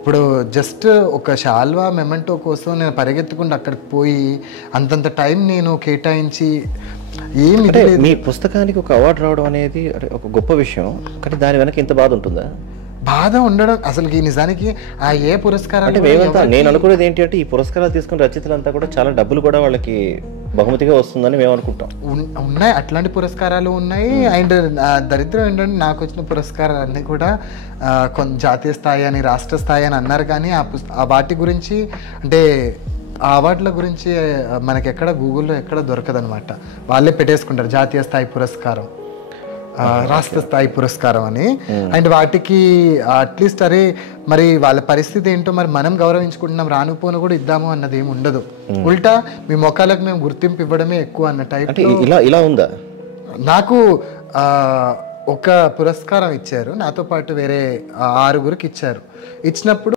ఇప్పుడు జస్ట్ ఒక శాల్వా మెమెంటో కోసం నేను పరిగెత్తుకుంటూ అక్కడికి పోయి అంతంత టైం నేను కేటాయించి అంటే మీ పుస్తకానికి ఒక అవార్డు రావడం అనేది ఒక గొప్ప విషయం. కానీ దాని వెనక ఇంత బాధ ఉంటుందా? బాధ ఉండడం అసలు నిజానికి ఆ ఏ పురస్కారం అంటే మేమంతా నేను అనుకునేది ఏంటి అంటే ఈ పురస్కారాలు తీసుకున్న రచయితలంతా కూడా చాలా డబ్బులు కూడా వాళ్ళకి బహుమతిగా వస్తుందని మేము అనుకుంటాం. ఉన్నాయి, అట్లాంటి పురస్కారాలు ఉన్నాయి. అండ్ దరిద్రం ఏంటంటే నాకు వచ్చిన పురస్కారాలన్నీ కూడా కొంత జాతీయ స్థాయి అని రాష్ట్ర స్థాయి అని అన్నారు. కానీ ఆ వాటి గురించి అంటే ఆ అవార్డుల గురించి మనకి ఎక్కడ గూగుల్లో ఎక్కడ దొరకదనమాట. వాళ్ళే పెట్టేసుకుంటారు జాతీయ స్థాయి పురస్కారం, రాష్ట్ర స్థాయి పురస్కారం అని. అండ్ వాటికి అట్లీస్ట్ అరే మరి వాళ్ళ పరిస్థితి ఏంటో మరి మనం గౌరవించుకుంటున్నాం, రానుపోను కూడా ఇద్దాము అన్నది ఏమి ఉండదు. ఉల్టా మీ మొక్కలకు మేము గుర్తింపు ఇవ్వడమే ఎక్కువ అన్న టైప్. ఇలా ఉందా? నాకు ఒక పురస్కారం ఇచ్చారు, నాతో పాటు వేరే 6గురికి ఇచ్చారు. ఇచ్చినప్పుడు